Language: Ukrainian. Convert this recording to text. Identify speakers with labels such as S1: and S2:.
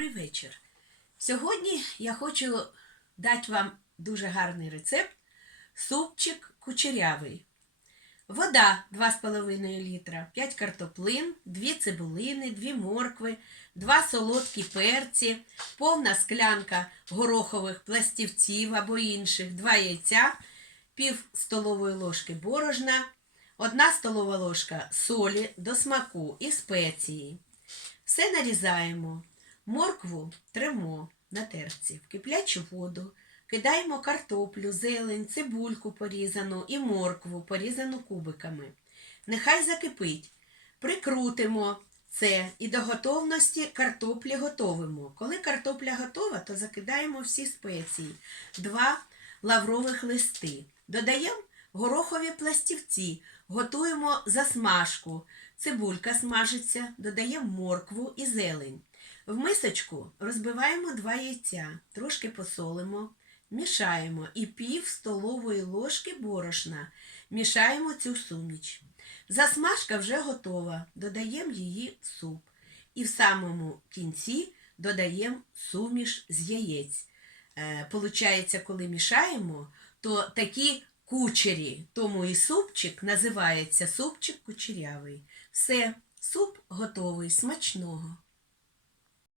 S1: Добрий вечір. Сьогодні я хочу дати вам дуже гарний рецепт супчик кучерявий. Вода 2,5 літра, 5 картоплин, 2 цибулини, 2 моркви, 2 солодкі перці, повна склянка горохових пластівців або інших, 2 яйця, пів столової ложки борошна, 1 столова ложка солі до смаку і спеції. Все нарізаємо. Моркву тремо на терці, в киплячу воду, кидаємо картоплю, зелень, цибульку порізану і моркву, порізану кубиками. Нехай закипить. Прикрутимо це і до готовності картоплі готовимо. Коли картопля готова, то закидаємо всі спеції. Два лаврових листи. Додаємо горохові пластівці, готуємо засмажку. Цибулька смажиться, додаємо моркву і зелень. В мисочку розбиваємо два яйця, трошки посолимо, мішаємо і пів столової ложки борошна. Мішаємо цю суміч. Засмажка вже готова, додаємо її в суп. І в самому кінці додаємо суміш з яєць. Е, Получається, коли мішаємо, то такі кучері, тому і супчик називається супчик кучерявий. Все, суп готовий, смачного.